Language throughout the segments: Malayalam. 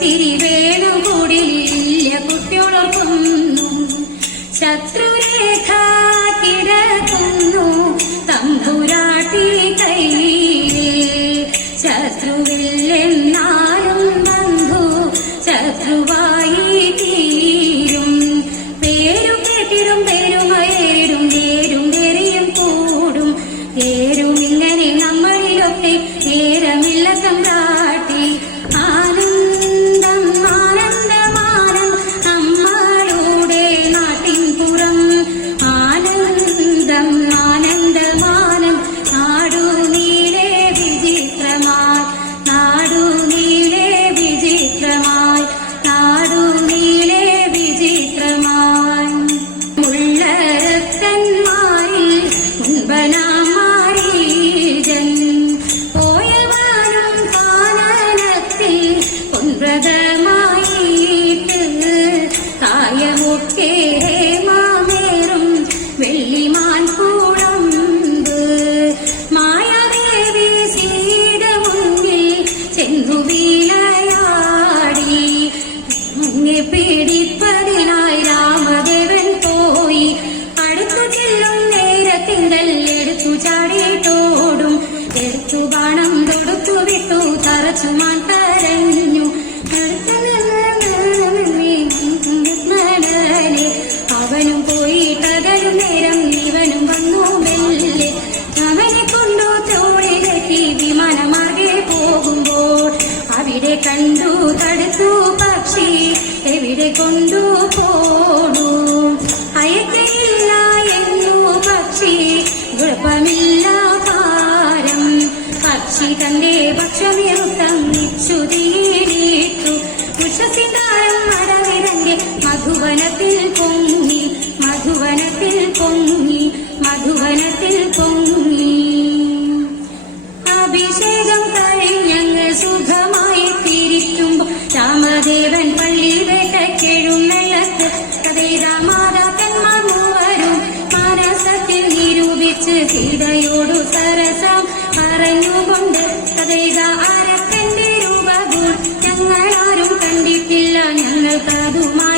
എല്ലൊരിത്തിരി വേണു കൂടിയില്ല കുട്ടിയോളൊക്കുന്നു ശത്രുരേഖ കിടക്കുന്നു തമ്പുരാട്ടി കയ്യിലേ ശത്രുവില്ലെന്നാലും ബന്ധു ശത്രുവായി തീരും. പേരും കേട്ടിടും പേരുമയേടും നേരും നേരെയും കൂടും. കായമൊക്കെ മാമേറും സീത രാമദേവൻ പോയി. ചാടിയിട്ടോടും എടുത്തു ബാണം തൊടുത്തു വിട്ടു തറച്ചുമാൻ അവനും പോയി തകരും നേരം ഇവനും വന്നു മെല്ലെ. അവനെ കൊണ്ടു തോളിലെത്തി വിമാനമാർഗെ പോകുമ്പോൾ അവിടെ കണ്ടു തടുത്തു പക്ഷി. എവിടെ കൊണ്ടു പോടൂ അയക്കയില്ല എന്നു പക്ഷി. കുഴപ്പമില്ല ഭാരം. പക്ഷി തന്റെ മധുവനത്തിൽ പൊങ്ങി അഭിഷേകം കഴിഞ്ഞങ്ങ് സുഖമായി തിരിക്കുമ്പോൾ രാമദേവൻ പള്ളി വേട്ടക്കെഴുന്നള്ളത്ത് കഥയിത മൂവരും മനസത്തിൽ നിരൂപിച്ച് സീതയോടു സരസം പറഞ്ഞുകൊണ്ട് കഥയിത ആരക്കന്റെ രൂപഗുൺ ഞങ്ങളാരും കണ്ടിട്ടില്ല ഞങ്ങൾക്കതുമായയാൽ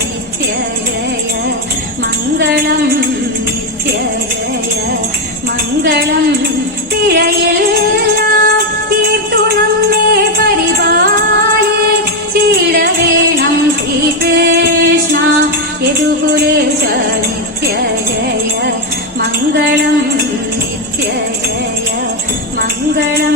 യദുകുലേശ നിത്യജയ മംഗളം നിത്യജയ മംഗളം